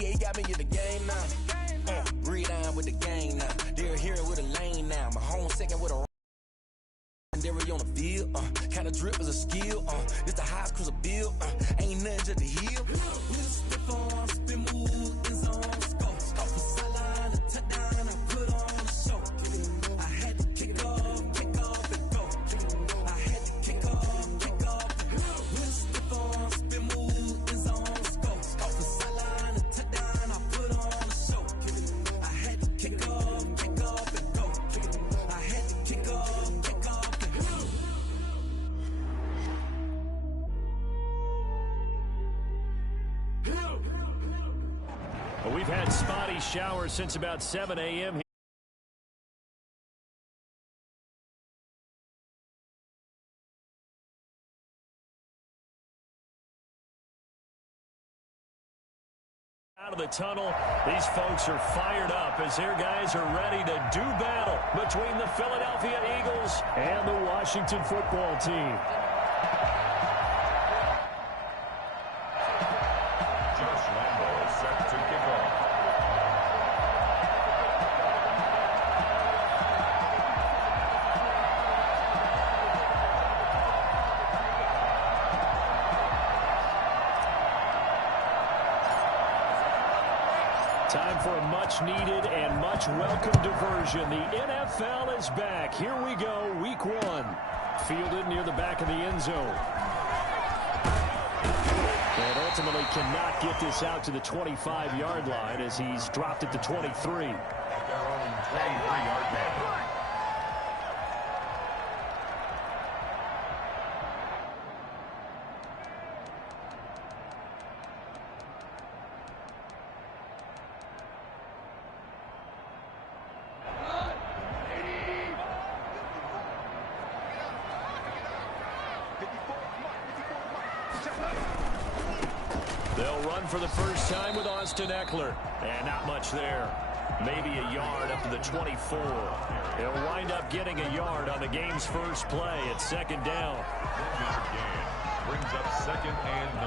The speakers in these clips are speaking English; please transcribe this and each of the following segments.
Yeah, he got me in the game now. Read on with the game now. They're here with a lane now. My home second with a on the field, kind of drip is a skill, it's the highest cruiser bill, ain't nothing just the hill. We just step on, spin move, in zone, scope the sideline, a touchdown, I put on a show. I had to kick off and go. I had to kick off. We just step on, spin move, in zone, scope the sideline, a touchdown, I put on a show. I had to kick off and go. I had to kick off. Well, we've had spotty showers since about 7 a.m. Out of the tunnel, these folks are fired up as their guys are ready to do battle between the Philadelphia Eagles and the Washington football team. Set to kick off. Time for a much-needed and much-welcome diversion. The NFL is back. Here we go, Week 1. Fielded near the back of the end zone. And ultimately cannot get this out to the 25-yard line as he's dropped at the 23. At their own 23-yard line. They'll run for the first time with Austin Eckler. And not much there. Maybe a yard up to the 24. They'll wind up getting a yard on the game's first play at second down. Brings up 2nd and 9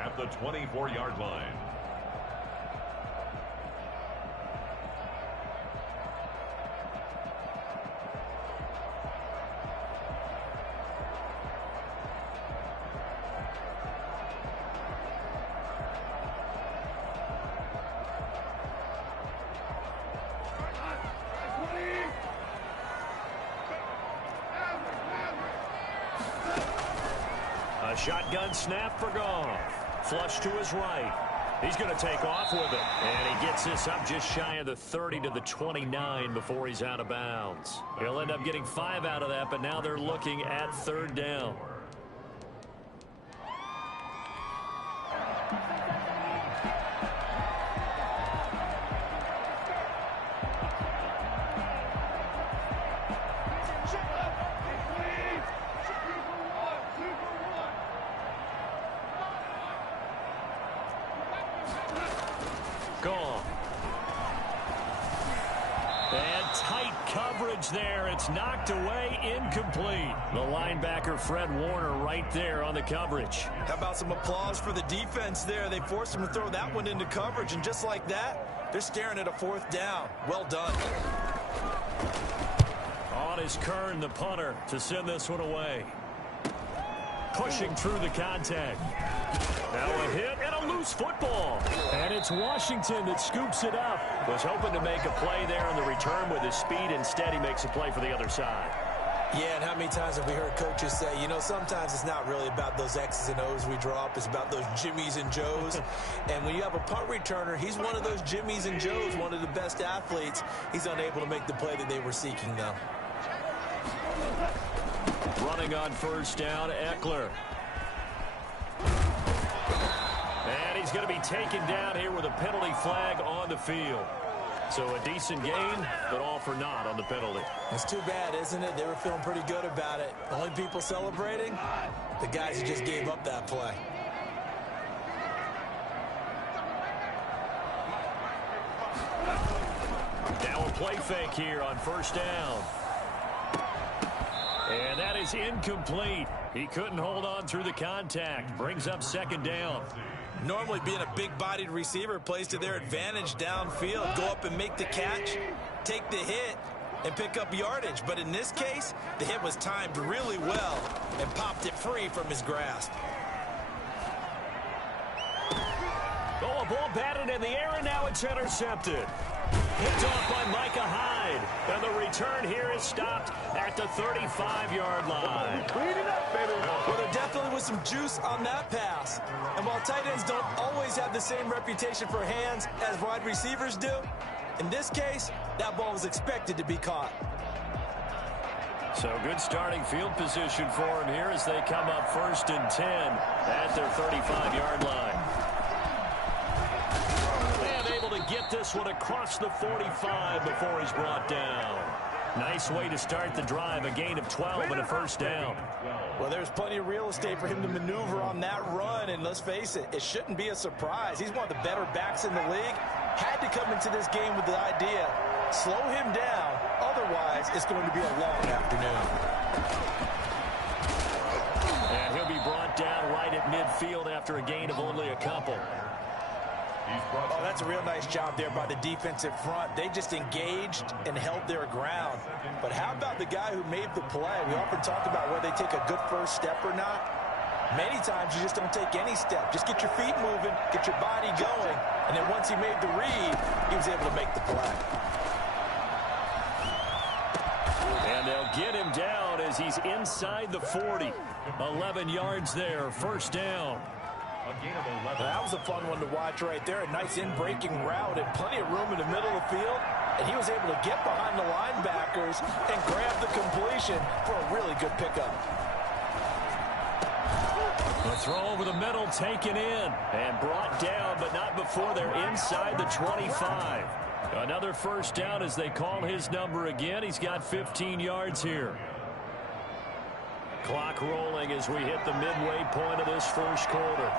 at the 24-yard line. A shotgun snap for Goff. Flush to his right. He's going to take off with it. And he gets this up just shy of the 30 to the 29 before he's out of bounds. He'll end up getting 5 out of that, but now they're looking at third down. Gone. And tight coverage there. It's knocked away, incomplete. The linebacker, Fred Warner, right there on the coverage. How about some applause for the defense there? They forced him to throw that one into coverage, and just like that, they're staring at a 4th down. Well done. On is Kern, the punter, to send this one away. Pushing through the contact. Now a hit and a loose football. And it's Washington that scoops it up. Was hoping to make a play there on the return with his speed. Instead, he makes a play for the other side. Yeah, and how many times have we heard coaches say, you know, sometimes it's not really about those X's and O's we draw up. It's about those Jimmies and Joes. And when you have a punt returner, he's one of those Jimmies and Joes, one of the best athletes. He's unable to make the play that they were seeking, though. Running on first down, Eckler. And he's going to be taken down here with a penalty flag on the field. So a decent gain, but all for naught on the penalty. It's too bad, isn't it? They were feeling pretty good about it. The only people celebrating, the guys who just gave up that play. Now a play fake here on first down. And that is incomplete. He couldn't hold on through the contact. Brings up second down. Normally being a big-bodied receiver plays to their advantage downfield. Go up and make the catch, take the hit, and pick up yardage. But in this case, the hit was timed really well and popped it free from his grasp. Oh, a ball batted in the air, and now it's intercepted. Picked off by Micah Hyde. And the return here is stopped at the 35-yard line. Well, there definitely was some juice on that pass. And while tight ends don't always have the same reputation for hands as wide receivers do, in this case, that ball was expected to be caught. So good starting field position for him here as they come up 1st and 10 at their 35-yard line. And able to get this one across the 45 before he's brought down. Nice way to start the drive, a gain of 12 and a first down. Well, there's plenty of real estate for him to maneuver on that run, and let's face it, it shouldn't be a surprise. He's one of the better backs in the league. Had to come into this game with the idea, slow him down, otherwise it's going to be a long afternoon. And he'll be brought down right at midfield after a gain of only a couple. Oh, that's a real nice job there by the defensive front. They just engaged and held their ground. But how about the guy who made the play? We often talk about whether they take a good first step or not. Many times you just don't take any step. Just get your feet moving, get your body going, and then once he made the read, he was able to make the play. And they'll get him down as he's inside the 40. 11 yards there, first down. That was a fun one to watch right there. A nice in-breaking route and plenty of room in the middle of the field. And he was able to get behind the linebackers and grab the completion for a really good pickup. The throw over the middle taken in and brought down, but not before they're inside the 25. Another first down as they call his number again. He's got 15 yards here. Clock rolling as we hit the midway point of this first quarter.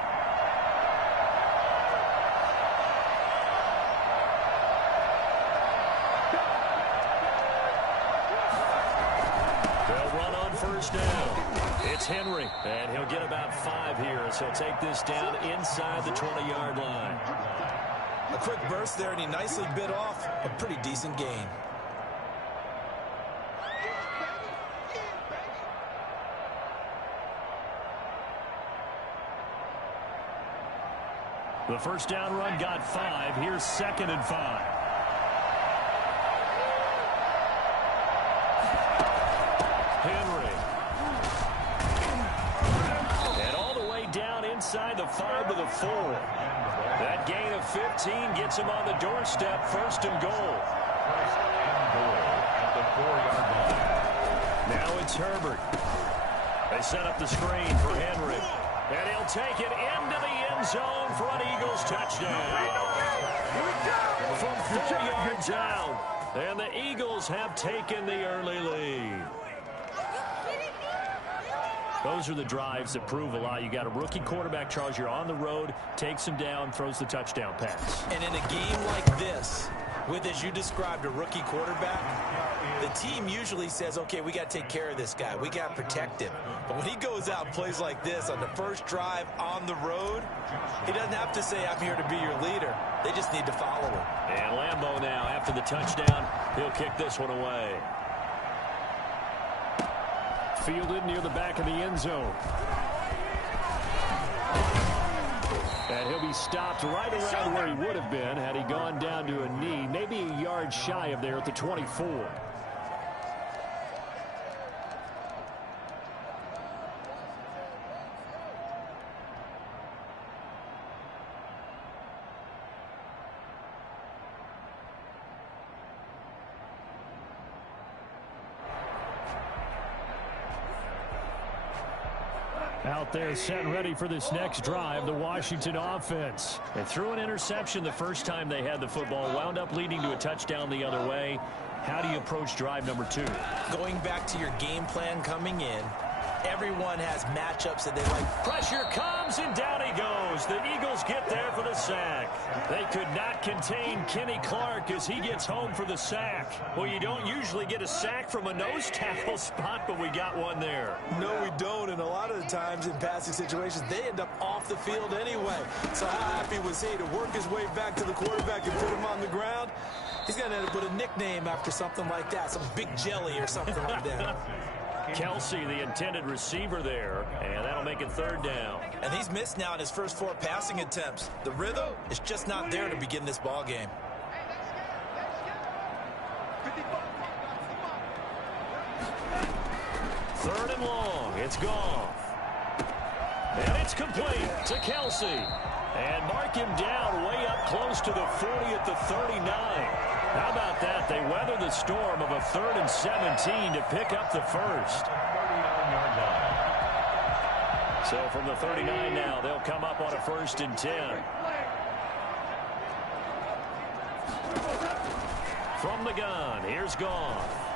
They'll run on first down. It's Henry, and he'll get about 5 here as he'll take this down inside the 20-yard line. A quick burst there, and he nicely bit off a pretty decent gain. The first down run got 5. Here's 2nd and 5. Henry. And all the way down inside the 5 to the 4. That gain of 15 gets him on the doorstep, 1st and goal. At the 4-yard line. Now it's Herbert. They set up the screen for Henry. And he'll take it into the end zone for an Eagles touchdown. From 4 yards out. And the Eagles have taken the early lead. Those are the drives that prove a lot. You got a rookie quarterback, Charles. You're on the road, takes him down, throws the touchdown pass. And in a game like this, with, as you described, a rookie quarterback, the team usually says, okay, we got to take care of this guy. We got to protect him. But when he goes out and plays like this on the first drive on the road, he doesn't have to say, I'm here to be your leader. They just need to follow him. And Lambeau now, after the touchdown, he'll kick this one away. Fielded near the back of the end zone. And he'll be stopped right around where he would have been had he gone down to a knee, maybe a yard shy of there at the 24. Out there set and ready for this next drive, the Washington offense. They threw an interception the first time they had the football, wound up leading to a touchdown the other way. How do you approach drive number 2? Going back to your game plan coming in, Everyone has matchups that they like. Pressure comes, and down he goes. The Eagles get there for the sack. They could not contain Kenny Clark as he gets home for the sack. Well, you don't usually get a sack from a nose tackle spot, but we got one there. No, we don't, and a lot of the times in passing situations, they end up off the field anyway. So how happy was he to work his way back to the quarterback and put him on the ground? He's going to end up with a nickname after something like that, some Big Jelly or something like that. Kelsey, the intended receiver there, and that'll make it third down. And he's missed now in his first 4 passing attempts. The rhythm is just not there to begin this ball game. Third and long. It's Goff. And it's complete to Kelsey. And mark him down way up close to the 40 at the 39. How about that? They weather the storm of a 3rd and 17 to pick up the first. So from the 39 now, they'll come up on a 1st and 10. From the gun, here's Goff.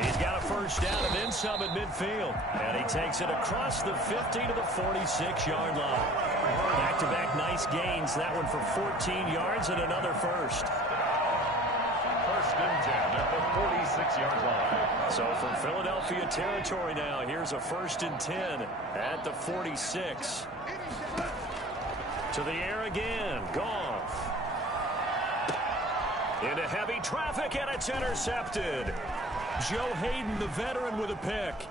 He's got a first down and then some at midfield. And he takes it across the 50 to the 46-yard line. Back-to-back nice gains. That one for 14 yards and another first. 1st and 10 at the 46-yard line. So from Philadelphia territory now, here's a 1st and 10 at the 46. To the air again. Goff. Into heavy traffic, and it's intercepted. Joe Hayden, the veteran, with a pick.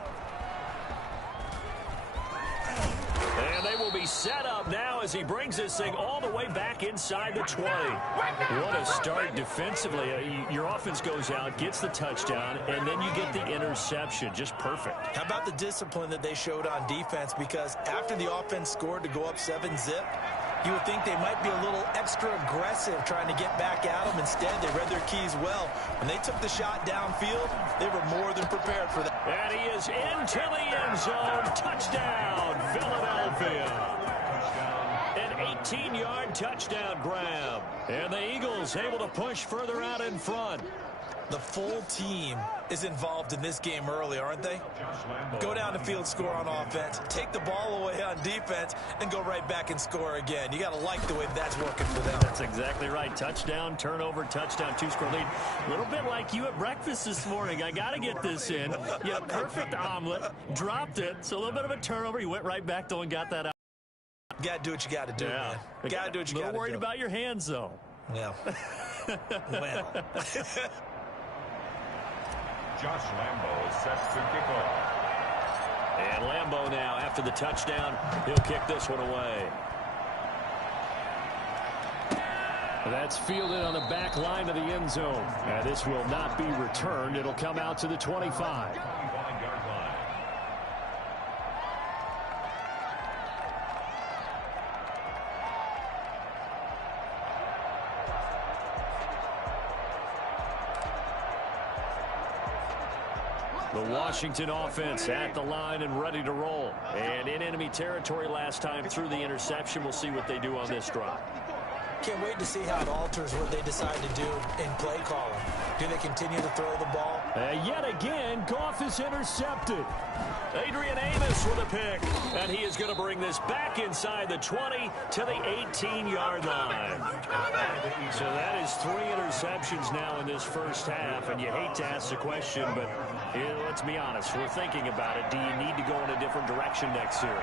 And they will be set up now as he brings this thing all the way back inside the 20. What a start defensively. Your offense goes out, gets the touchdown, and then you get the interception. Just perfect. How about the discipline that they showed on defense? Because after the offense scored to go up 7-zip, you would think they might be a little extra aggressive trying to get back at them. Instead, they read their keys well. When they took the shot downfield, they were more than prepared for that. And he is into the end zone. Touchdown, Philadelphia. An 18-yard touchdown grab. And the Eagles able to push further out in front. The full team is involved in this game early, aren't they? Go down the field, score on offense, take the ball away on defense, and go right back and score again. You got to like the way that's working for them. That's exactly right. Touchdown, turnover, touchdown, 2-score lead. A little bit like you at breakfast this morning. I got to get this in. You had a perfect omelet, dropped it, so a little bit of a turnover. You went right back, though, and got that out. You got to do what you got to do, man. You got to do what you got to do. A little worried about your hands, though. Yeah. Well. Josh Lambo is set to kick off. And Lambo now, after the touchdown, he'll kick this one away. That's fielded on the back line of the end zone. And this will not be returned. It'll come out to the 25. The Washington offense at the line and ready to roll. And in enemy territory last time through the interception. We'll see what they do on this drive. Can't wait to see how it alters what they decide to do in play calling. Do they continue to throw the ball? Yet again, Goff is intercepted. Adrian Amos with a pick. And he is going to bring this back inside the 20 to the 18-yard line. So that is 3 interceptions now in this first half. And you hate to ask the question, but let's be honest. We're thinking about it. Do you need to go in a different direction next series?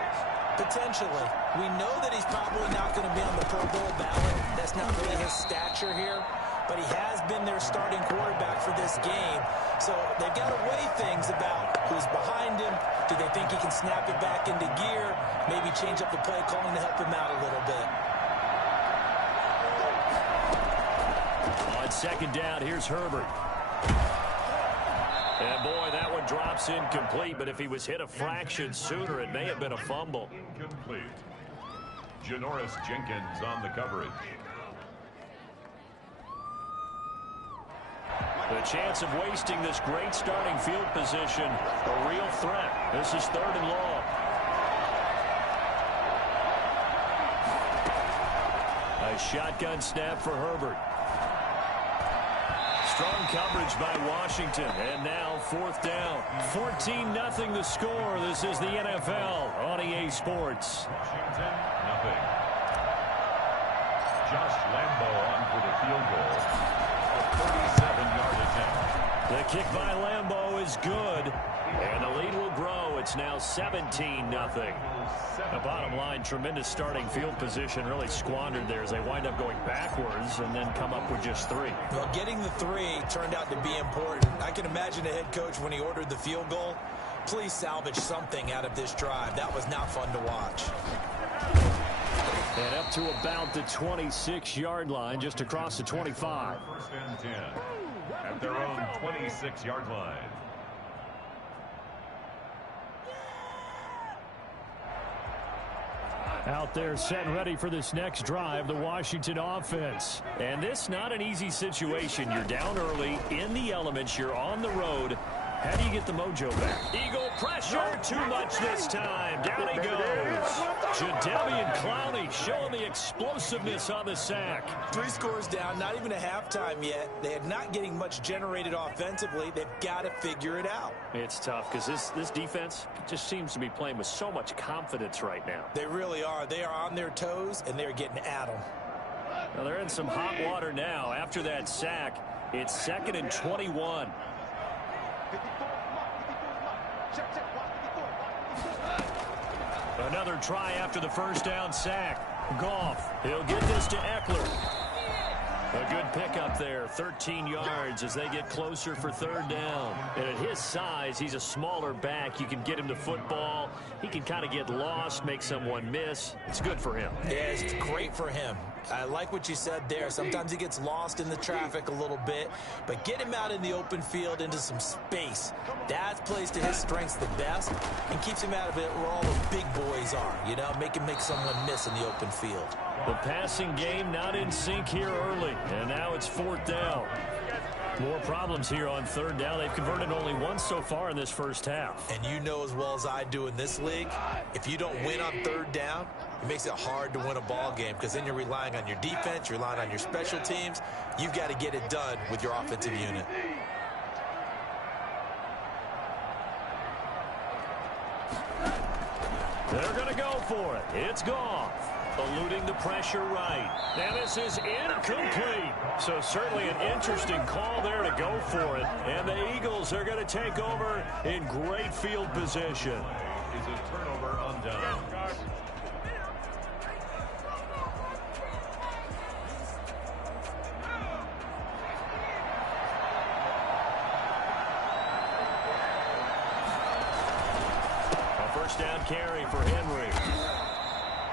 Potentially. We know that he's probably not going to be on the Pro Bowl ballot. That's not really his stature here. But he has been their starting quarterback for this game. So they've got to weigh things about who's behind him. Do they think he can snap it back into gear? Maybe change up the play calling to help him out a little bit. On 2nd down, here's Herbert. And boy, that one drops incomplete, but if he was hit a fraction sooner, it may have been a fumble. Incomplete. Janoris Jenkins on the coverage. The chance of wasting this great starting field position, a real threat. This is 3rd and long. A shotgun snap for Herbert. Strong coverage by Washington. And now 4th down. 14-0 the score. This is the NFL on EA Sports. Washington, nothing. Josh Lambo on for the field goal. A 37-yard attempt. The kick by Lambo is good. And the lead will grow. It's now 17-0. The bottom line, tremendous starting field position, really squandered there as they wind up going backwards and then come up with just 3. Well, getting the 3 turned out to be important. I can imagine the head coach when he ordered the field goal. Please salvage something out of this drive. That was not fun to watch. And up to about the 26-yard line, just across the 25. 1st and 10 at their own 26-yard line. Out there set and ready for this next drive, the Washington offense. And this not an easy situation. You're down early, in the elements, you're on the road. How do you get the mojo back? Eagle pressure, too much this time. Down he goes. Jadeveon Clowney showing the explosiveness on the sack. 3 scores down, not even a halftime yet. They are not getting much generated offensively. They've got to figure it out. It's tough because this defense just seems to be playing with so much confidence right now. They really are. They are on their toes, and they're getting at them. Well, they're in some hot water now. After that sack, it's 2nd and 21. Another try after the 1st down sack. Goff, he'll get this to Eckler. A good pickup there, 13 yards as they get closer for 3rd down. And at his size, he's a smaller back. You can get him to football. He can kind of get lost, make someone miss. It's good for him. Yeah, it's great for him. I like what you said there. Sometimes he gets lost in the traffic a little bit, but get him out in the open field into some space. That plays to his strengths the best and keeps him out of it where all the big boys are, you know, make someone miss in the open field. The passing game not in sync here early, and now it's 4th down. More problems here on 3rd down. They've converted only once so far in this first half. And you know as well as I do in this league, if you don't win on 3rd down, it makes it hard to win a ball game because then you're relying on your defense, you're relying on your special teams. You've got to get it done with your offensive unit. They're going to go for it. It's Goff. Eluding the pressure right. And this is incomplete. So certainly an interesting call there to go for it. And the Eagles are going to take over in great field position. Is a turnover on downs. A 1st down carry for Henry.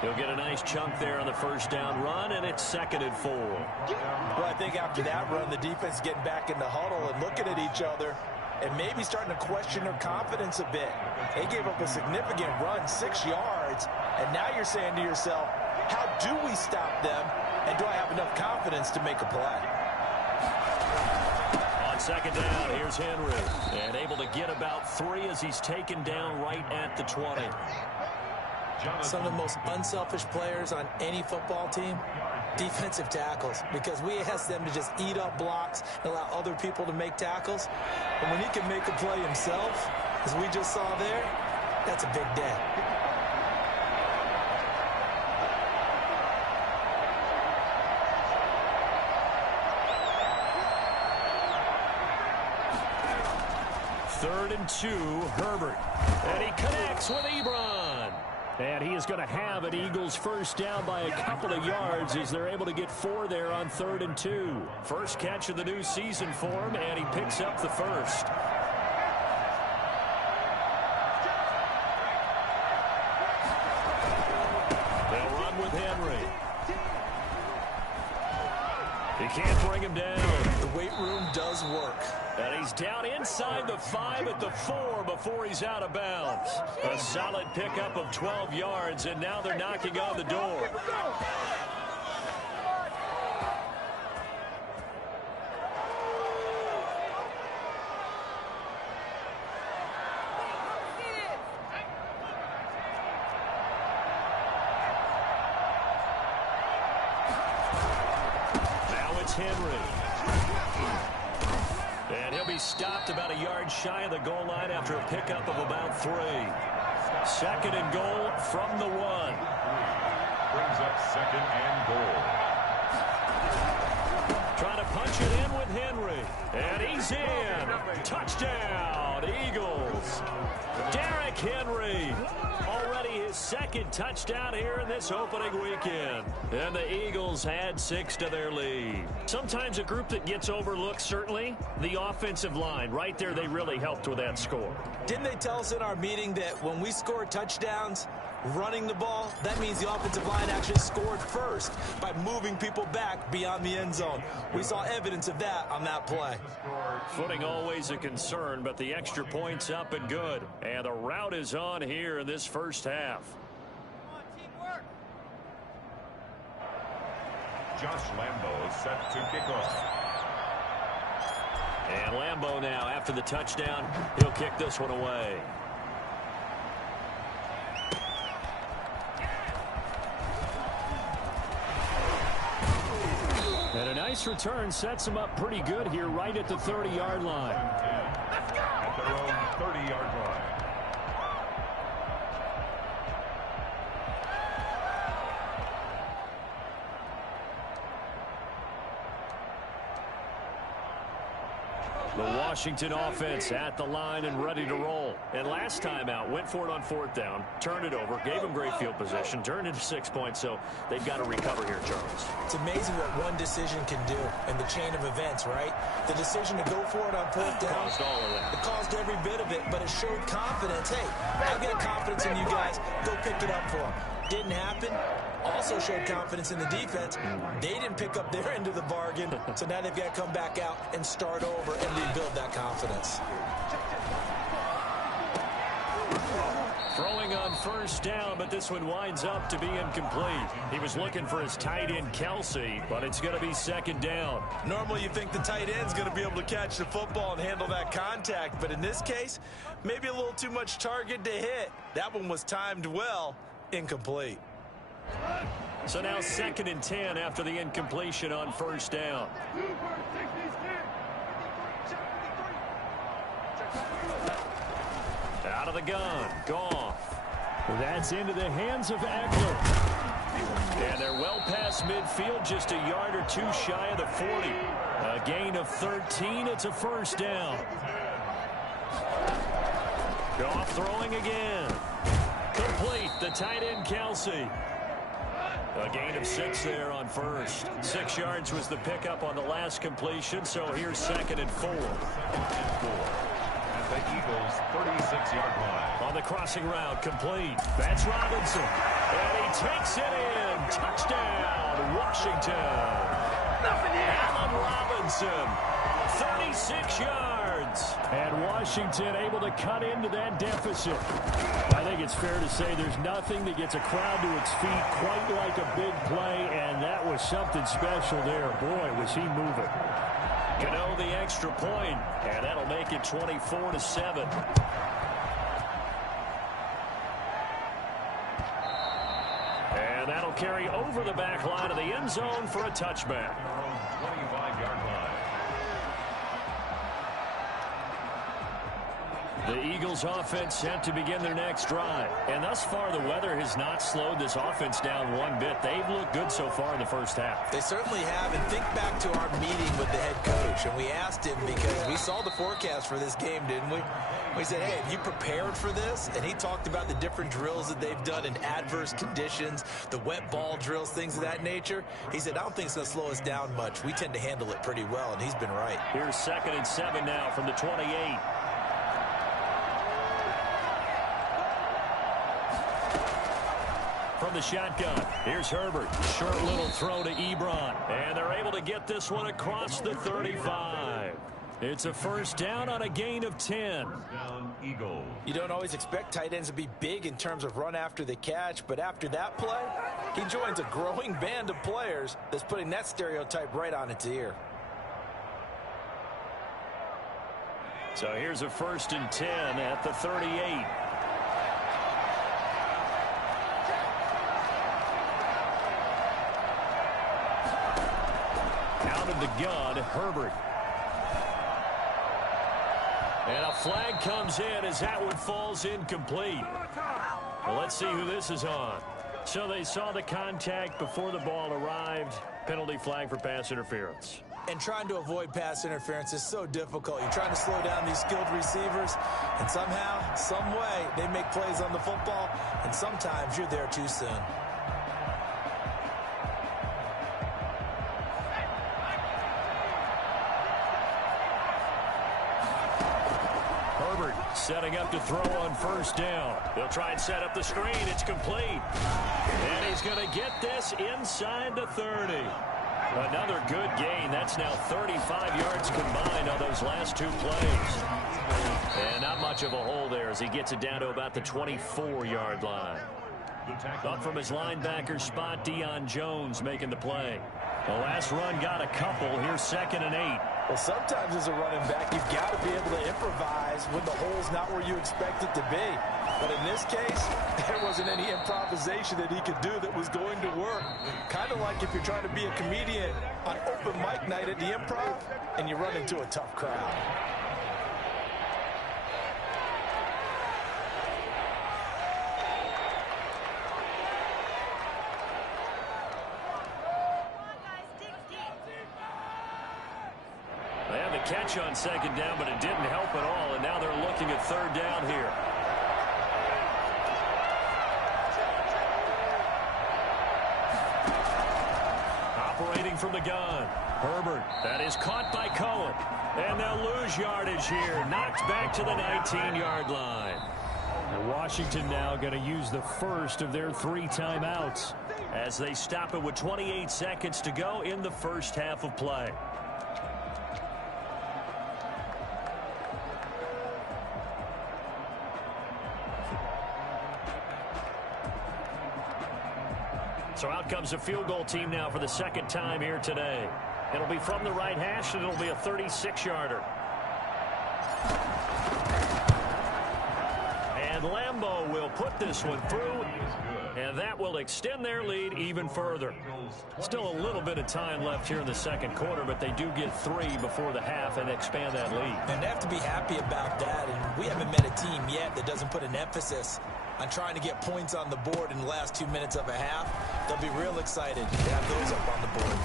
He'll get a nice chunk there on the 1st down run, and it's 2nd and 4. Well, I think after that run, the defense getting back in the huddle and looking at each other and maybe starting to question their confidence a bit. They gave up a significant run, 6 yards, and now you're saying to yourself, how do we stop them, and do I have enough confidence to make a play? On 2nd down, here's Henry, and able to get about 3 as he's taken down right at the 20. Some of the most unselfish players on any football team, defensive tackles, because we ask them to just eat up blocks and allow other people to make tackles. And when he can make a play himself, as we just saw there, that's a big day. Third and 2, Herbert. And he connects with Ebron. And he is going to have an Eagles 1st down by a couple of yards as they're able to get 4 there on 3rd and 2. First catch of the new season for him, and he picks up the 1st. They'll run with Henry. He can't bring him down. The weight room does work. And he's down inside the 5 at the 4 before he's out of bounds. A solid pickup of 12 yards, and now they're knocking on the door. Now it's Henry. And he'll be stopped about a yard shy of the goal line after a pickup of about 3. 2nd and goal from the 1. Brings up 2nd and goal. Trying to punch it in with Henry. And he's in. Touchdown, Eagles. Derrick Henry. Already his 2nd touchdown here in this opening weekend. And the Eagles had 6 to their lead. Sometimes a group that gets overlooked, certainly, the offensive line. Right there, they really helped with that score. Didn't they tell us in our meeting that when we score touchdowns running the ball, that means the offensive line actually scored first by moving people back beyond the end zone? We saw evidence of that on that play. Footing always a concern, but the extra point's up and good. And the route is on here in this first half. Josh Lambo set to kick off. And Lambo now, after the touchdown, he'll kick this one away. And a nice return sets him up pretty good here right at the 30-yard line. At their own 30-yard line. The Washington offense at the line and ready to roll. And last time out, went for it on 4th down, turned it over, gave them great field position, turned into 6 points, so they've got to recover here, Charles. It's amazing what one decision can do in the chain of events, right? The decision to go for it on 4th down. Caused all of that. It caused every bit of it, but it showed confidence. Hey, I've got confidence in you guys. Go pick it up for them. Didn't happen. Also showed confidence in the defense. They didn't pick up their end of the bargain, so now they've got to come back out and start over and rebuild that confidence. Throwing on 1st down, but this one winds up to be incomplete. He was looking for his tight end, Kelsey, but it's going to be 2nd down. Normally you think the tight end's going to be able to catch the football and handle that contact, but in this case, maybe a little too much target to hit. That one was timed well, incomplete. So now 2nd and 10 after the incompletion on 1st down. Out of the gun, Goff. That's into the hands of Eckler. And they're well past midfield, just a yard or 2 shy of the 40. A gain of 13, it's a 1st down. Goff throwing again. Complete, the tight end, Kelsey. A gain of 6 there on 1st. 6 yards was the pickup on the last completion, so here's 2nd and 4. At the Eagles' 36-yard line. On the crossing route, complete. That's Robinson. And he takes it in. Touchdown, Washington. Allen Robinson, 36 yards. And Washington able to cut into that deficit. I think it's fair to say there's nothing that gets a crowd to its feet quite like a big play, and that was something special there. Boy, was he moving. Gano the extra point, and that'll make it 24-7. And that'll carry over the back line of the end zone for a touchback. 25-yard line. The Eagles offense set to begin their next drive. And thus far, the weather has not slowed this offense down one bit. They've looked good so far in the first half. They certainly have. And think back to our meeting with the head coach. And we asked him, because we saw the forecast for this game, didn't we? We said, hey, have you prepared for this? And he talked about the different drills that they've done in adverse conditions, the wet ball drills, things of that nature. He said, I don't think it's going to slow us down much. We tend to handle it pretty well, and he's been right. Here's 2nd and 7 now from the 28. From the shotgun, here's Herbert. Short little throw to Ebron. And they're able to get this one across the 35. It's a 1st down on a gain of 10. Down Eagles. You don't always expect tight ends to be big in terms of run after the catch, but after that play, he joins a growing band of players that's putting that stereotype right on its ear. So here's a 1st and 10 at the 38. Out of the gun, Herbert. And a flag comes in as that one falls incomplete. Well, let's see who this is on. So they saw the contact before the ball arrived. Penalty flag for pass interference. And trying to avoid pass interference is so difficult. You're trying to slow down these skilled receivers, and somehow, some way, they make plays on the football, and sometimes you're there too soon. Herbert setting up to throw on first down. They'll try and set up the screen. It's complete. And he's going to get this inside the 30. Another good gain. That's now 35 yards combined on those last two plays. And not much of a hole there as he gets it down to about the 24-yard line. Up from his linebacker spot, Deion Jones making the play. The last run got a couple. Here's 2nd and 8. Well, sometimes as a running back, you've got to be able to improvise when the hole's not where you expect it to be. But in this case, there wasn't any improvisation that he could do that was going to work. Kind of like if you're trying to be a comedian on open mic night at the Improv and you run into a tough crowd. They had the catch on 2nd down, but it didn't help at all, and now they're looking at 3rd down here. Operating from the gun. Herbert, that is caught by Cohen. And they'll lose yardage here. Knocked back to the 19-yard line. And Washington now going to use the first of their 3 timeouts as they stop it with 28 seconds to go in the first half of play. So out comes a field goal team now for the 2nd time here today. It'll be from the right hash, and it'll be a 36-yarder. And Lambeau will put this one through, and that will extend their lead even further. Still a little bit of time left here in the 2nd quarter, but they do get 3 before the half and expand that lead. And they have to be happy about that, and we haven't met a team yet that doesn't put an emphasis on trying to get points on the board in the last 2 minutes of a half. They'll be real excited to have those up on the board.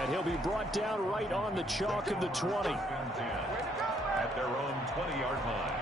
And he'll be brought down right on the chalk of the 20. At their own 20-yard line.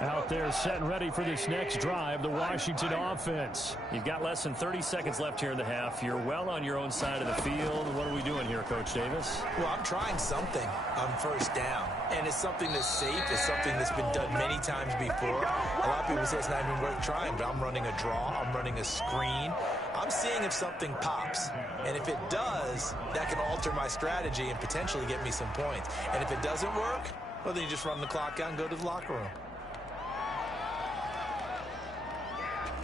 Out there set and ready for this next drive, the Washington offense. You've got less than 30 seconds left here in the half. You're well on your own side of the field. What are we doing here, Coach Davis? Well, I'm trying something on first down, and it's something that's safe. It's something that's been done many times before. A lot of people say it's not even worth trying, but I'm running a draw. I'm running a screen. I'm seeing if something pops, and if it does, that can alter my strategy and potentially get me some points. And if it doesn't work, well, then you just run the clock out and go to the locker room.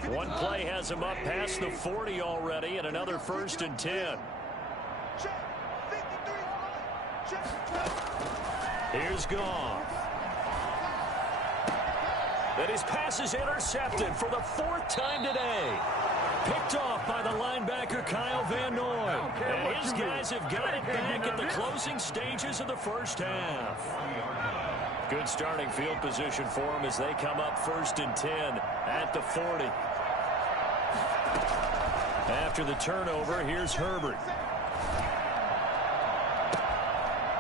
One play has him up past the 40 already, and another 1st and 10. Here's Goff. And his pass is intercepted for the 4th time today. Picked off by the linebacker Kyle Van Noy. And his guys have got it back at the closing stages of the first half. Good starting field position for them as they come up 1st and 10 at the 40. After the turnover, here's Herbert.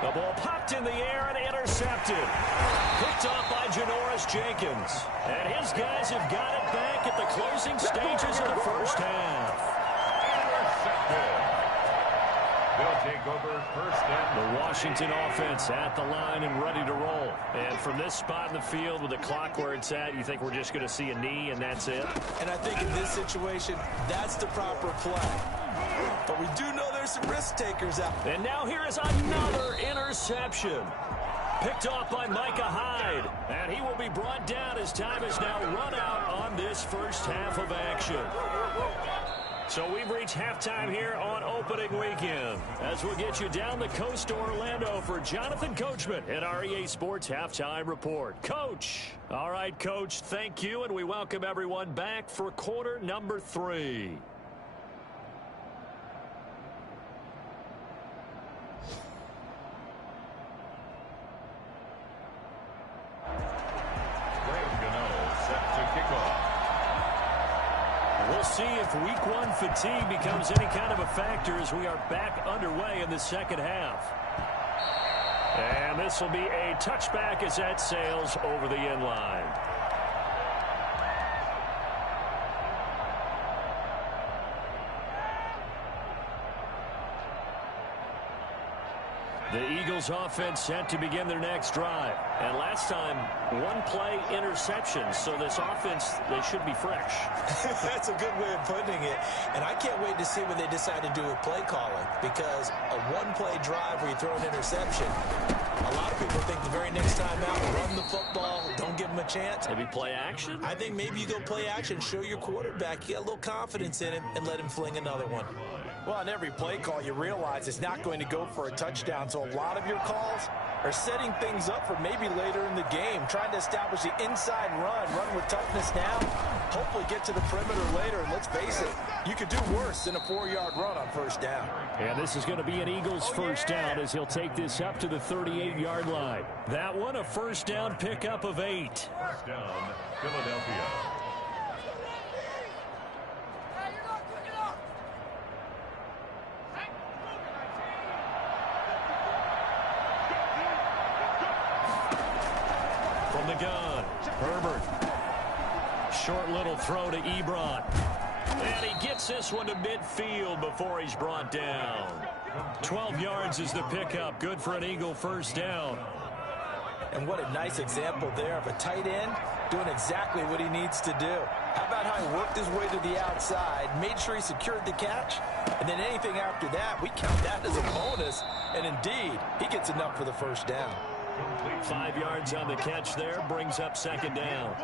The ball popped in the air and intercepted. Picked off by Janoris Jenkins. And his guys have got it back at the closing stages of the first half. They'll take over 1st and The Washington offense at the line and ready to roll. And from this spot in the field with the clock where it's at, you think we're just going to see a knee and that's it? And I think in this situation, that's the proper play. But we do know there's some risk takers out. And now here is another interception. Picked off by Micah Hyde. And he will be brought down as time is now run out on this first half of action. So we've reached halftime here on opening weekend as we'll get you down the coast to Orlando for Jonathan Coachman at our EA Sports Halftime Report. Coach. All right, Coach, thank you, and we welcome everyone back for quarter number 3. We'll see if week 1 fatigue becomes any kind of a factor as we are back underway in the second half. And this will be a touchback as that sails over the end line. The Eagles offense set to begin their next drive. And last time, 1-play interception. So this offense, they should be fresh. That's a good way of putting it. And I can't wait to see what they decide to do with play calling. Because a 1-play drive where you throw an interception, a lot of people think the very next time out, run the football, don't give them a chance. Maybe play action? I think maybe you go play action, show your quarterback you got a little confidence in him, and let him fling another one. Well, on every play call, you realize it's not going to go for a touchdown. So a lot of your calls are setting things up for maybe later in the game, trying to establish the inside run with toughness now, hopefully get to the perimeter later. And let's face it, you could do worse than a 4-yard run on first down. And this is going to be an Eagles first down as he'll take this up to the 38-yard line. That one, a first down pickup of 8. First down, Philadelphia. From the gun, Herbert. Short little throw to Ebron. And he gets this one to midfield before he's brought down. 12 yards is the pickup. Good for an Eagle first down. And what a nice example there of a tight end doing exactly what he needs to do. How about how he worked his way to the outside, made sure he secured the catch, and then anything after that, we count that as a bonus. And indeed, he gets enough for the first down. 5 yards on the catch there, brings up second down.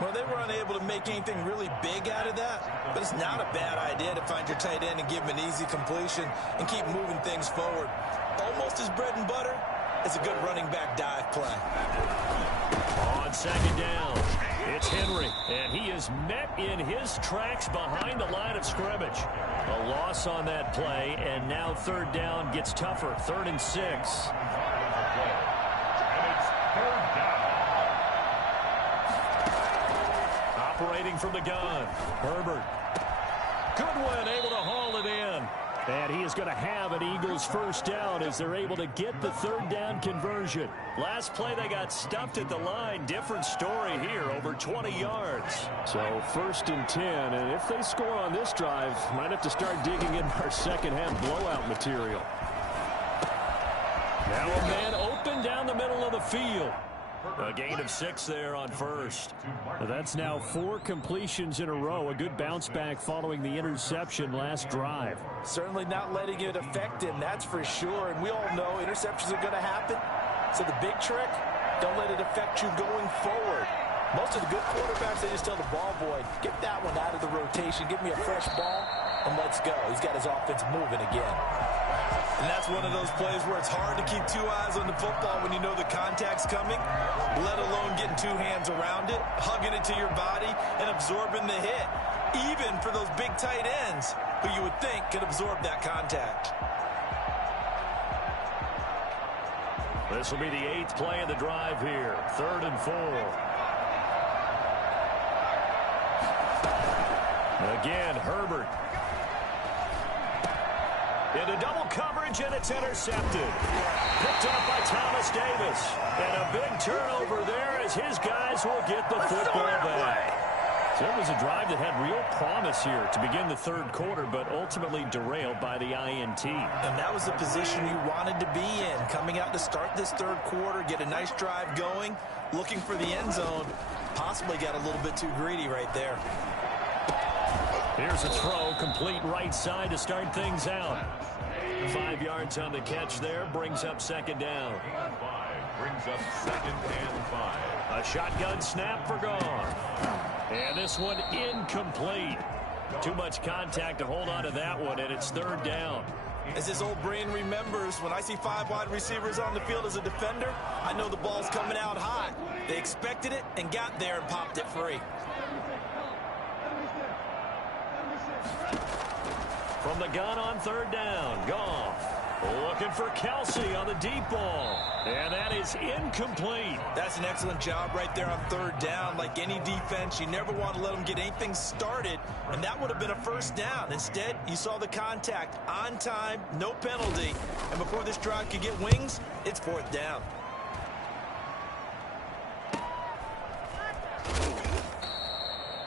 Well, they were unable to make anything really big out of that, but it's not a bad idea to find your tight end and give him an easy completion and keep moving things forward. Almost as bread and butter as a good running back dive play. On second down, it's Henry, and he is met in his tracks behind the line of scrimmage. A loss on that play, and now third down gets tougher, 3rd and 6. Operating from the gun, Herbert. Goodwin able to haul it in. And he is going to have an Eagles first down as they're able to get the third down conversion. Last play they got stuffed at the line. Different story here, over 20 yards. So 1st and 10, and if they score on this drive, might have to start digging in our second half blowout material. Now a man open down the middle of the field. A gain of 6 there on first. That's now 4 completions in a row. A good bounce back following the interception last drive. Certainly not letting it affect him, that's for sure. And we all know interceptions are going to happen. So the big trick, don't let it affect you going forward. Most of the good quarterbacks, they just tell the ball boy, get that one out of the rotation, give me a fresh ball, and let's go. He's got his offense moving again. And that's one of those plays where it's hard to keep 2 eyes on the football when you know the contact's coming, let alone getting 2 hands around it, hugging it to your body, and absorbing the hit, even for those big tight ends who you would think could absorb that contact. This will be the 8th play of the drive here, 3rd and 4. Again, Herbert. Into double coverage, and it's intercepted. Picked up by Thomas Davis. And a big turnover there as his guys will get the football back. So it was a drive that had real promise here to begin the 3rd quarter, but ultimately derailed by the INT. And that was the position you wanted to be in. Coming out to start this 3rd quarter, get a nice drive going, looking for the end zone. Possibly got a little bit too greedy right there. Here's a throw, complete right side to start things out. 5 yards on the catch there, brings up second down. Brings up 2nd and 5. A shotgun snap for gone. And this one incomplete. Too much contact to hold on to that one, and it's third down. As his old brain remembers, when I see 5 wide receivers on the field as a defender, I know the ball's coming out hot. They expected it and got there and popped it free. From the gun on third down, Goff looking for Kelsey on the deep ball, and that is incomplete. That's an excellent job right there on third down. Like any defense, you never want to let them get anything started, and that would have been a first down. Instead, you saw the contact on time, no penalty, and before this drive could get wings, it's fourth down.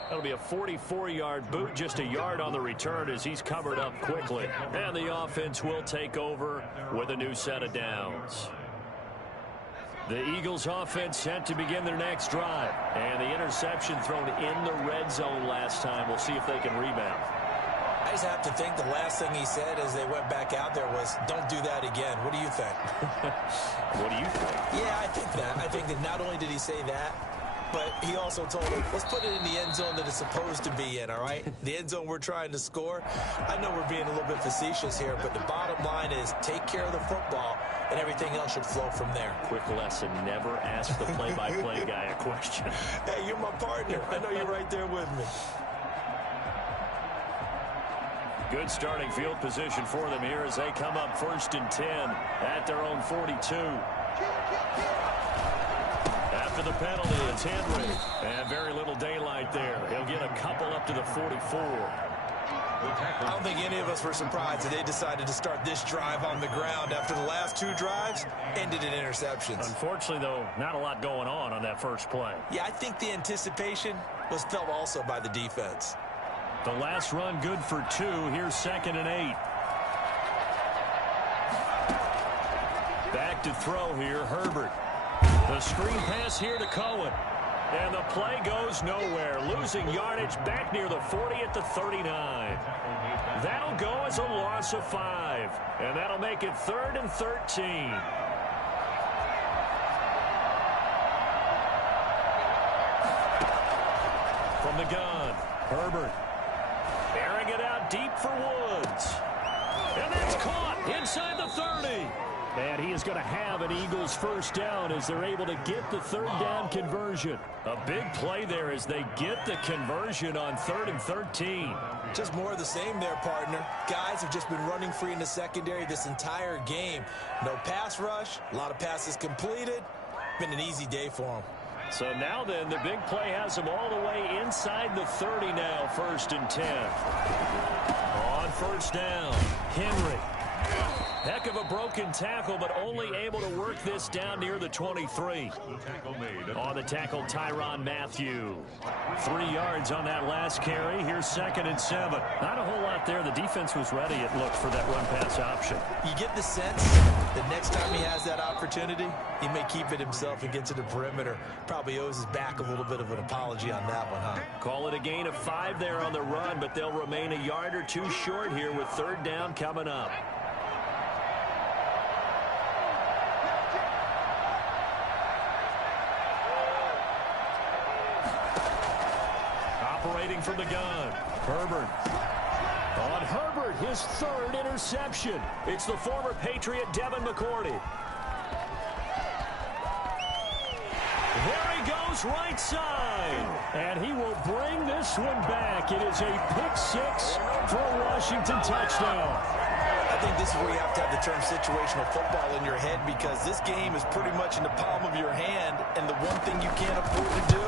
That'll be a 44-yard boot, just a yard on the return as he's covered up quickly. And the offense will take over with a new set of downs. The Eagles offense set to begin their next drive. And the interception thrown in the red zone last time. We'll see if they can rebound. I just have to think the last thing he said as they went back out there was, don't do that again. What do you think? What do you think? Yeah, I think that. I think that not only did he say that, but he also told him, let's put it in the end zone that it's supposed to be in, all right? The end zone we're trying to score. I know we're being a little bit facetious here, but the bottom line is take care of the football, and everything else should flow from there. Quick lesson, never ask the play-by-play guy a question. Hey, you're my partner. I know you're right there with me. Good starting field position for them here as they come up 1st and 10 at their own 42. After the penalty, it's Henry. And very little daylight there. He'll get a couple up to the 44. I don't think any of us were surprised that they decided to start this drive on the ground after the last 2 drives ended in interceptions. Unfortunately, though, not a lot going on that first play. Yeah, I think the anticipation was felt also by the defense. The last run good for 2. Here's 2nd and 8. Back to throw here, Herbert. The screen pass here to Cohen. And the play goes nowhere. Losing yardage back near the 40 at the 39. That'll go as a loss of 5. And that'll make it 3rd and 13. From the gun, Herbert. Airing it out deep for Woods. And that's caught inside the 30. And he is going to have an Eagles first down as they're able to get the third down conversion. A big play there as they get the conversion on 3rd and 13. Just more of the same there, partner. Guys have just been running free in the secondary this entire game. No pass rush, a lot of passes completed. Been an easy day for them. So now then, the big play has them all the way inside the 30 now, 1st and 10. On first down, Henry. Heck of a broken tackle, but only able to work this down near the 23. On the tackle, Tyrann Mathieu. 3 yards on that last carry. Here's 2nd and 7. Not a whole lot there. The defense was ready, it looked, for that run-pass option. You get the sense that next time he has that opportunity, he may keep it himself and get to the perimeter. Probably owes his back a little bit of an apology on that one, huh? Call it a gain of 5 there on the run, but they'll remain a yard or 2 short here with third down coming up. Operating from the gun, Herbert. On Herbert, his 3rd interception. It's the former Patriot Devin McCourty. There he goes, right side. And he will bring this one back. It is a pick-6 for a Washington touchdown. I think this is where you have to have the term situational football in your head, because this game is pretty much in the palm of your hand, and the one thing you can't afford to do,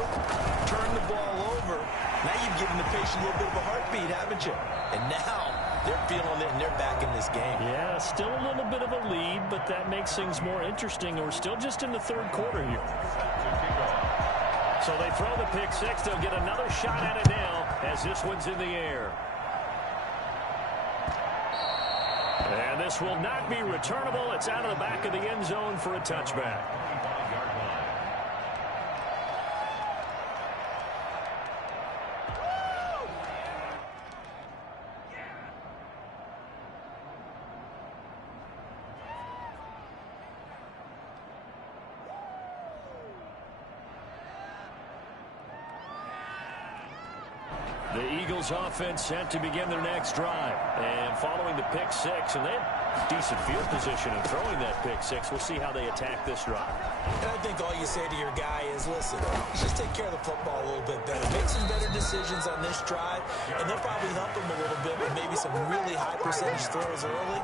turn the ball over. Now you've given the patient a little bit of a heartbeat, haven't you? And now they're feeling it, and they're back in this game. Yeah, still a little bit of a lead, but that makes things more interesting. We're still just in the 3rd quarter here. So they throw the pick-6. They'll get another shot at it now as this one's in the air. And this will not be returnable. It's out of the back of the end zone for a touchback. The Eagles offense set to begin their next drive. And following the pick six, and they have decent field position in throwing that pick six. We'll see how they attack this drive. And I think all you say to your guy is, listen, just take care of the football a little bit better. Make some better decisions on this drive, and they'll probably help him a little bit with maybe some really high percentage throws early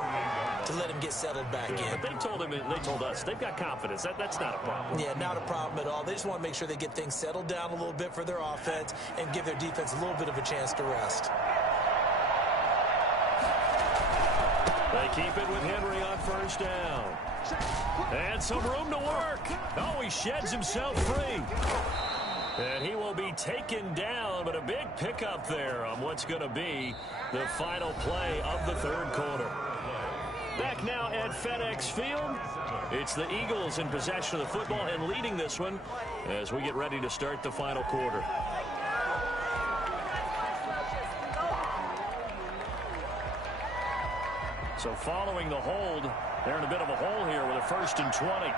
to let him get settled back in. But they told us, they've got confidence. That's not a problem. Yeah, not a problem at all. They just want to make sure they get things settled down a little bit for their offense and give their defense a little bit of a chance to rest. They keep it with Henry on first down. And some room to work. Oh, he sheds himself free. And he will be taken down, but a big pickup there on what's going to be the final play of the third quarter. Back now at FedEx Field, it's the Eagles in possession of the football and leading this one as we get ready to start the final quarter. So following the hold, they're in a bit of a hole here with a 1st and 20.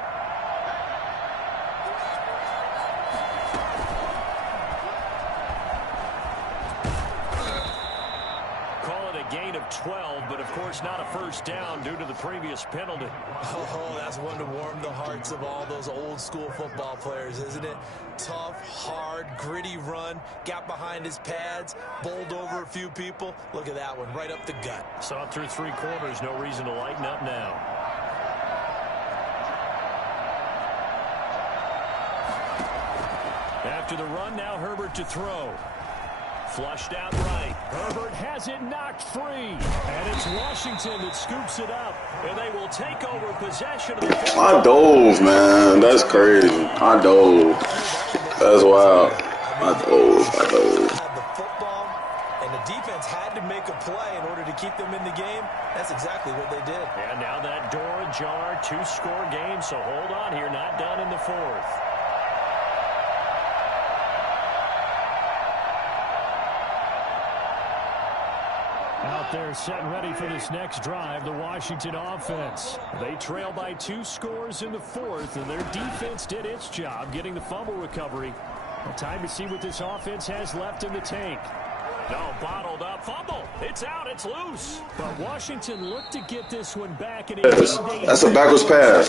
Gain of 12, but of course not a first down due to the previous penalty. Oh, that's one to warm the hearts of all those old school football players, isn't it? Tough, hard, gritty run, got behind his pads, bowled over a few people. Look at that one, right up the gut. Saw it through 3 quarters, no reason to lighten up now. After the run, now Herbert to throw. Flushed out right. Herbert has it knocked free. And it's Washington that scoops it up. And they will take over possession of the I dove, man. That's crazy. I dove. That's wild. I dove. Had the football, and the defense had to make a play in order to keep them in the game. That's exactly what they did. And now that door ajar, 2-score game. So hold on here. Not done in the 4th. Out there set and ready for this next drive, the Washington offense. They trail by 2 scores in the 4th, and their defense did its job getting the fumble recovery. Time to see what this offense has left in the tank. No, bottled up fumble. It's out. It's loose. But Washington looked to get this one back. And that's a backwards pass.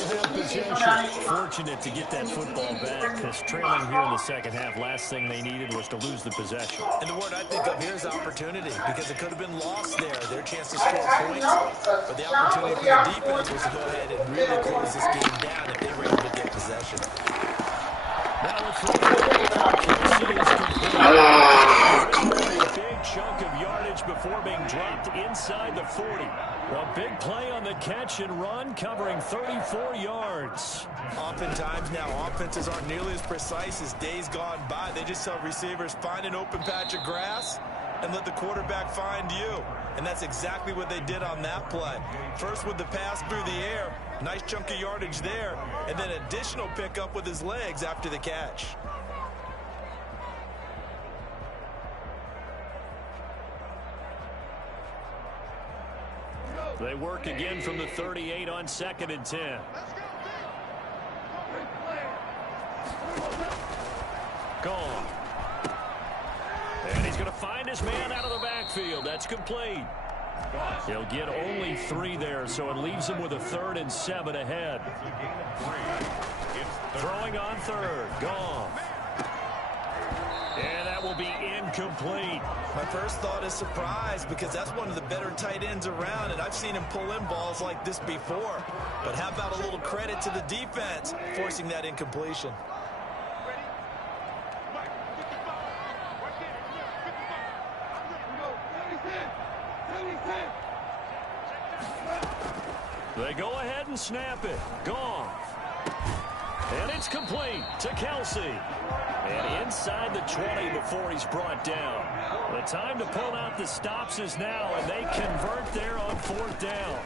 Fortunate to get that football back because trailing here in the second half, last thing they needed was to lose the possession. And the word I think of here is opportunity because it could have been lost there. Their chance to score points. But the opportunity for the defense was to go ahead and really close this game down if they were able to get possession. Now it's come on. Big chunk of yardage before being dropped inside the 40. A big play on the catch and run covering 34 yards. Oftentimes now offenses aren't nearly as precise as days gone by. They just tell receivers, find an open patch of grass and let the quarterback find you. And that's exactly what they did on that play. First with the pass through the air, nice chunk of yardage there, and then additional pickup with his legs after the catch. They work again from the 38 on 2nd and 10. Gone. And he's going to find his man out of the backfield. That's complete. He'll get only 3 there, so it leaves him with a 3rd and 7 ahead. Throwing on 3rd. Gone. And that will be incomplete. My first thought is surprise because that's one of the better tight ends around, and I've seen him pull in balls like this before. But how about a little credit to the defense forcing that incompletion? They go ahead and snap it. Gone. And it's complete to Kelsey. And inside the 20 before he's brought down. The time to pull out the stops is now, and they convert there on 4th down.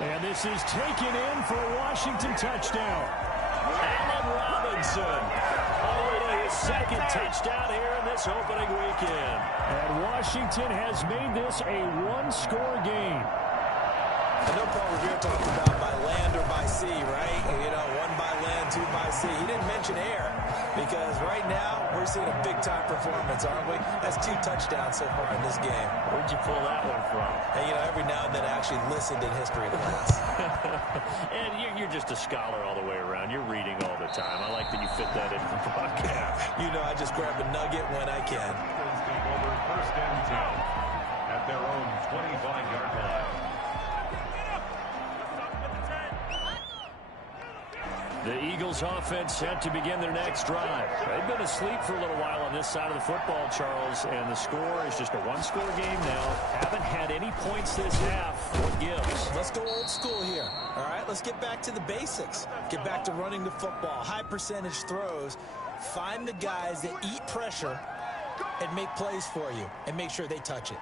And this is taken in for a Washington touchdown. Allen Robinson. Already his 2nd touchdown here in this opening weekend. And Washington has made this a 1-score game. I know Paul Revere talked about by land or by sea, right? You know, one by land, two by sea. He didn't mention air because right now we're seeing a big-time performance, aren't we? That's 2 touchdowns so far in this game. Where'd you pull that one from? And, you know, every now and then I actually listened in history class. And you're just a scholar all the way around. You're reading all the time. I like that you fit that into the broadcast. You know, I just grab a nugget when I can. Take over 1st and 10 at their own 25-yard line. The Eagles offense set to begin their next drive. They've been asleep for a little while on this side of the football, Charles, and the score is just a one-score game now. Haven't had any points this half. What gives? Let's go old school here. All right, let's get back to the basics. Get back to running the football, high percentage throws. Find the guys that eat pressure and make plays for you and make sure they touch it.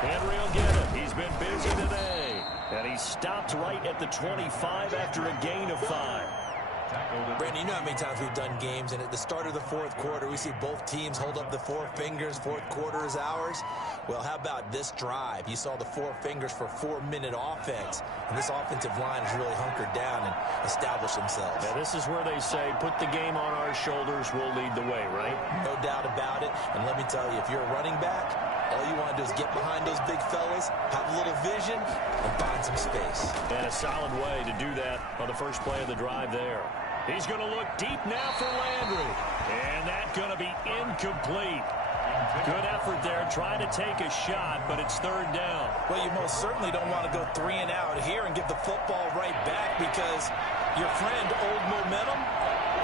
Henry will get it. He's been busy today. And he stopped right at the 25 after a gain of 5. Brandon, you know how many times we've done games, and at the start of the 4th quarter, we see both teams hold up the 4 fingers, 4th quarter is ours. Well, how about this drive? You saw the 4 fingers for 4-minute offense, and this offensive line has really hunkered down and established themselves. Yeah, this is where they say, put the game on our shoulders, we'll lead the way, right? No doubt about it, and let me tell you, if you're a running back, all you want to do is get behind those big fellas, have a little vision, and find some space. And a solid way to do that on the first play of the drive there. He's going to look deep now for Landry. And that's going to be incomplete. Good effort there, trying to take a shot, but it's 3rd down. Well, you most certainly don't want to go 3 and out here and give the football right back because your friend, Old Momentum,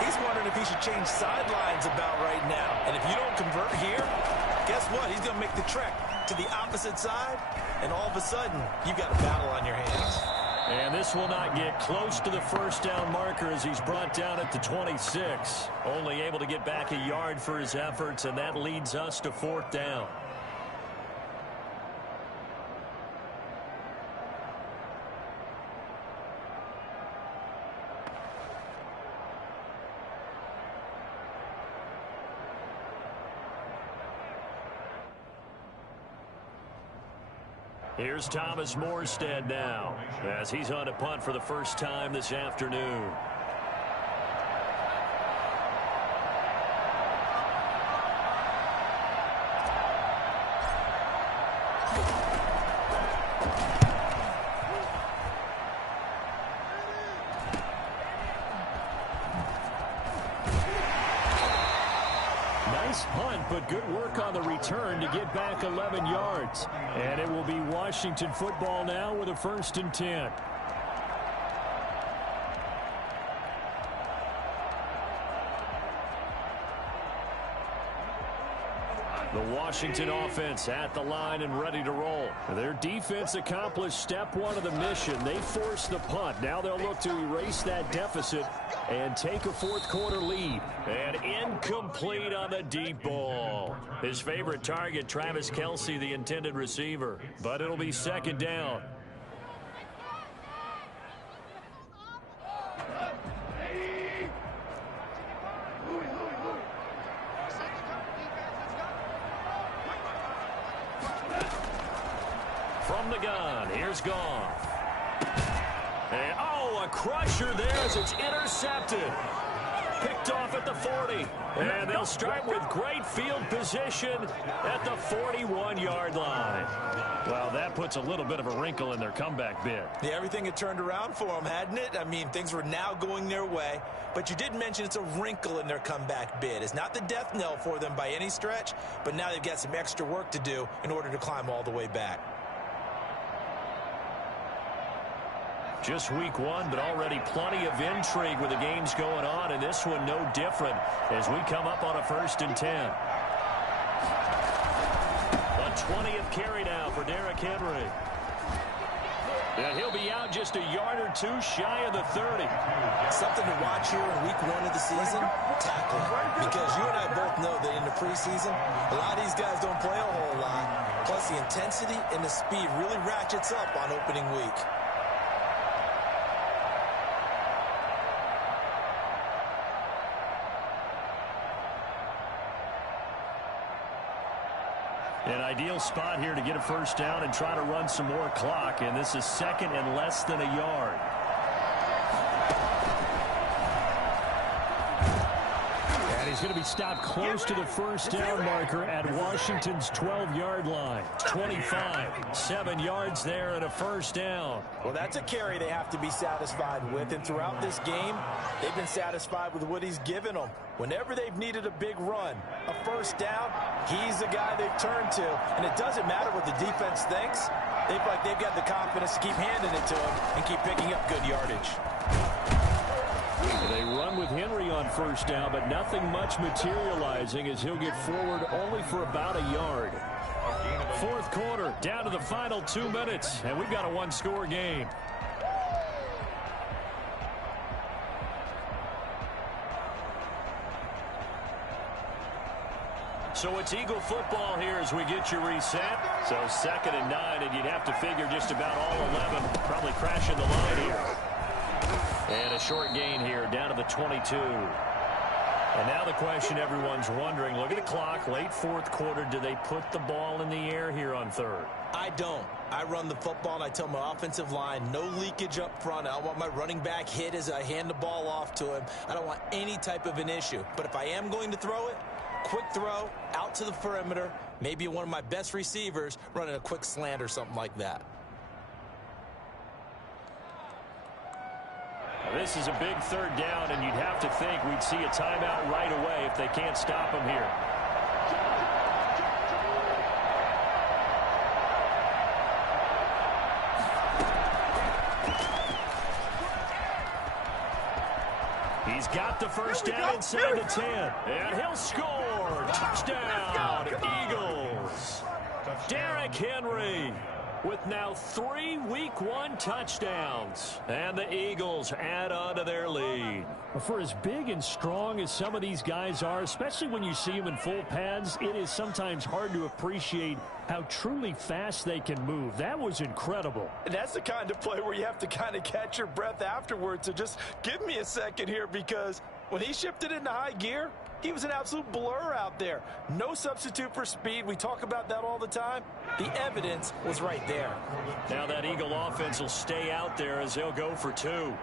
he's wondering if he should change sidelines about right now. And if you don't convert here, guess what? He's going to make the trek to the opposite side, and all of a sudden, you've got a battle on your hands. And this will not get close to the 1st down marker as he's brought down at the 26. Only able to get back a yard for his efforts, and that leads us to 4th down. Here's Thomas Morstead now as he's on a punt for the first time this afternoon. Nice punt, but good work on the return to get back 11 yards. And it will be Washington football now with a 1st and 10. The Washington offense at the line and ready to roll. Their defense accomplished step 1 of the mission. They forced the punt. Now they'll look to erase that deficit and take a 4th quarter lead. And incomplete on the deep ball. His favorite target, Travis Kelce, the intended receiver. But it'll be 2nd down. From the gun, here's Goff. And, a crusher there as it's intercepted. Picked off at the 40. And they'll start with great field position at the 41-yard line. Well, that puts a little bit of a wrinkle in their comeback bid. Yeah, everything had turned around for them, hadn't it? I mean, things were now going their way. But you did mention it's a wrinkle in their comeback bid. It's not the death knell for them by any stretch, but now they've got some extra work to do in order to climb all the way back. Just week 1, but already plenty of intrigue with the games going on, and this one no different as we come up on a 1st and 10. The 20th carry now for Derrick Henry. And he'll be out just a yard or 2 shy of the 30. Something to watch here in week 1 of the season, tackling. Because you and I both know that in the preseason, a lot of these guys don't play a whole lot. Plus the intensity and the speed really ratchets up on opening week. An ideal spot here to get a first down and try to run some more clock, and this is second and less than a yard. And he's going to be stopped close to the first down marker at Washington's 12-yard line. 25, 7 yards there and a first down. Well, that's a carry they have to be satisfied with, and throughout this game, they've been satisfied with what he's given them. Whenever they've needed a big run, a first down, he's the guy they've turned to. And it doesn't matter what the defense thinks. They've got the confidence to keep handing it to him and keep picking up good yardage. They run with Henry on first down, but nothing much materializing as he'll get forward only for about a yard. Fourth quarter, down to the final 2 minutes, and we've got a one-score game. So it's Eagle football here as we get you reset. So 2nd and 9, and you'd have to figure just about all 11 probably crashing the line here. And a short gain here down to the 22. And now the question everyone's wondering, look at the clock, late fourth quarter, do they put the ball in the air here on third? I don't. I run the football, and I tell my offensive line, no leakage up front. I don't want my running back hit as I hand the ball off to him. I don't want any type of an issue. But if I am going to throw it, quick throw, out to the perimeter, maybe one of my best receivers running a quick slant or something like that. This is a big third down, and you'd have to think we'd see a timeout right away if they can't stop him here. He's got the first down inside the 10, and he'll score. Touchdown, Eagles. Derrick Henry with now 3 Week 1 touchdowns. And the Eagles add on to their lead. For as big and strong as some of these guys are, especially when you see them in full pads, it is sometimes hard to appreciate how truly fast they can move. That was incredible. And that's the kind of play where you have to kind of catch your breath afterwards. So just give me a second here, because when he shifted into high gear, he was an absolute blur out there. No substitute for speed. We talk about that all the time. The evidence was right there. Now that Eagle offense will stay out there as they'll go for 2.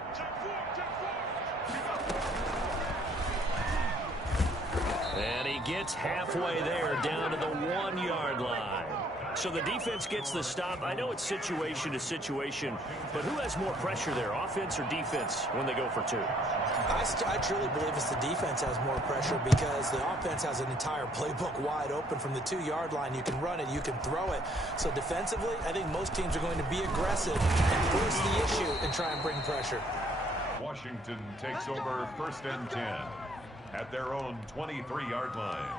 And he gets halfway there down to the 1-yard line. So the defense gets the stop. I know it's situation to situation, but who has more pressure there, offense or defense, when they go for 2? I truly believe it's the defense has more pressure, because the offense has an entire playbook wide open from the 2-yard line. You can run it, you can throw it. So defensively, I think most teams are going to be aggressive and force the issue and try and bring pressure. Washington takes over 1st and 10 at their own 23-yard line.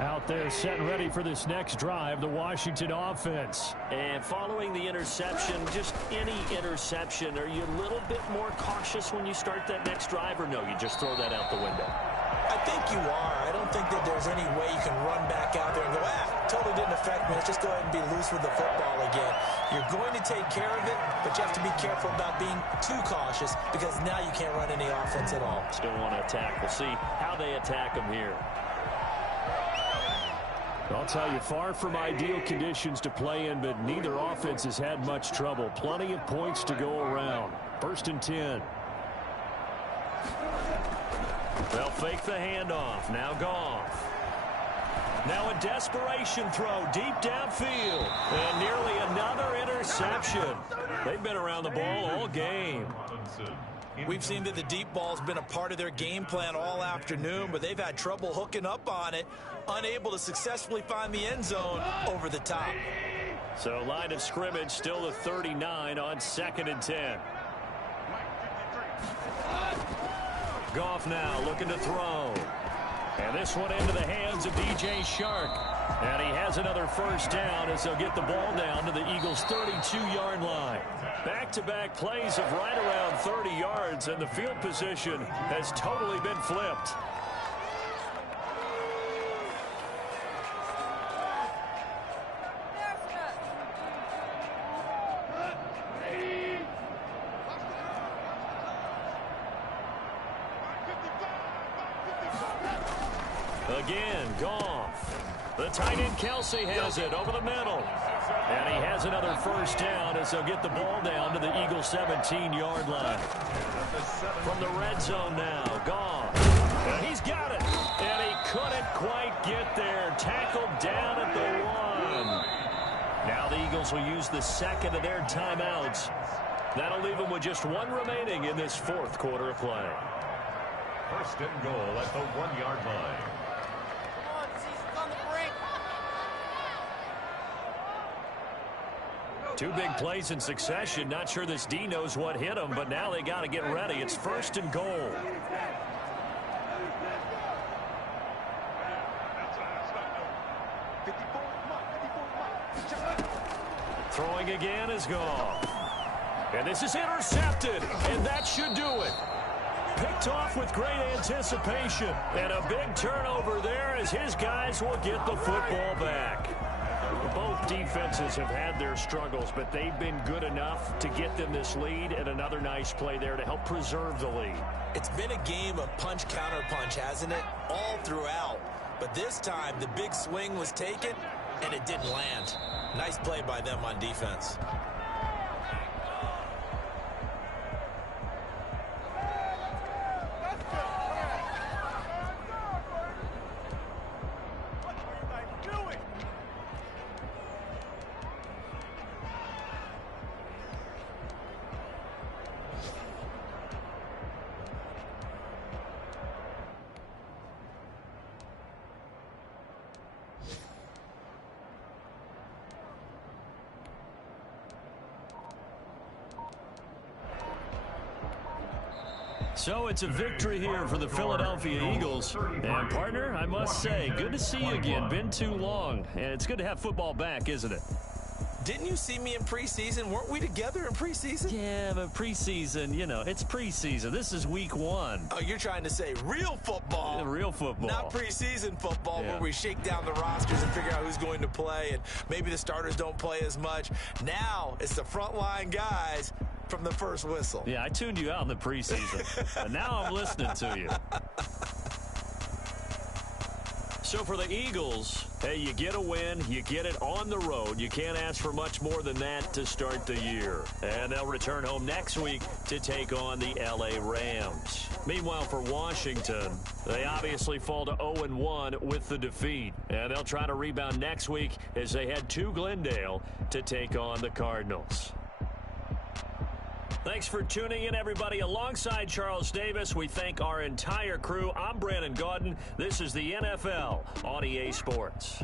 Out there set and ready for this next drive, the Washington offense. And following the interception, just any interception, are you a little bit more cautious when you start that next drive, or no, you just throw that out the window? I think you are. I don't think that there's any way you can run back out there and go, totally didn't affect me. Let's just go ahead and be loose with the football again. You're going to take care of it, but you have to be careful about being too cautious, because now you can't run any offense at all. Still want to attack. We'll see how they attack them here. I'll tell you, far from ideal conditions to play in, but neither offense has had much trouble. Plenty of points to go around. 1st and 10. They'll fake the handoff. Now Goff. Now a desperation throw deep downfield. And nearly another interception. They've been around the ball all game. We've seen that the deep ball's been a part of their game plan all afternoon, but they've had trouble hooking up on it, unable to successfully find the end zone over the top. So line of scrimmage still the 39 on 2nd and 10. Goff now looking to throw. And this one into the hands of DJ Shark. And he has another first down as they'll get the ball down to the Eagles' 32-yard line. Back-to-back plays of right around 30 yards, and the field position has totally been flipped. Again, Goff. The tight end Kelsey has it over the middle. And he has another first down as they'll get the ball down to the Eagles' 17-yard line. From the red zone now, Goff. And he's got it. And he couldn't quite get there. Tackled down at the 1. Now the Eagles will use the second of their timeouts. That'll leave them with just one remaining in this fourth quarter of play. First and goal at the 1-yard line. Two big plays in succession. Not sure this D knows what hit him, but now they got to get ready. It's first and goal. Throwing again is Goff. And this is intercepted, and that should do it. Picked off with great anticipation. And a big turnover there as his guys will get the football back. Both defenses have had their struggles, but they've been good enough to get them this lead, and another nice play there to help preserve the lead. It's been a game of punch-counter-punch, hasn't it? All throughout. But this time, the big swing was taken, and it didn't land. Nice play by them on defense. So it's a victory here for the Philadelphia Eagles. And, partner, I must say, good to see you again. Been too long. And it's good to have football back, isn't it? Didn't you see me in preseason? Weren't we together in preseason? Yeah, but preseason, you know, it's preseason. This is week 1. Oh, you're trying to say real football. Yeah, real football. Not preseason football where we shake down the rosters and figure out who's going to play, and maybe the starters don't play as much. Now it's the frontline guys from the first whistle. Yeah, I tuned you out in the preseason. And now I'm listening to you. So for the Eagles, hey, you get a win, you get it on the road. You can't ask for much more than that to start the year. And they'll return home next week to take on the LA Rams. Meanwhile, for Washington, they obviously fall to 0-1 with the defeat. And they'll try to rebound next week as they head to Glendale to take on the Cardinals. Thanks for tuning in, everybody. Alongside Charles Davis, we thank our entire crew. I'm Brandon Gaudin. This is the NFL on EA Sports.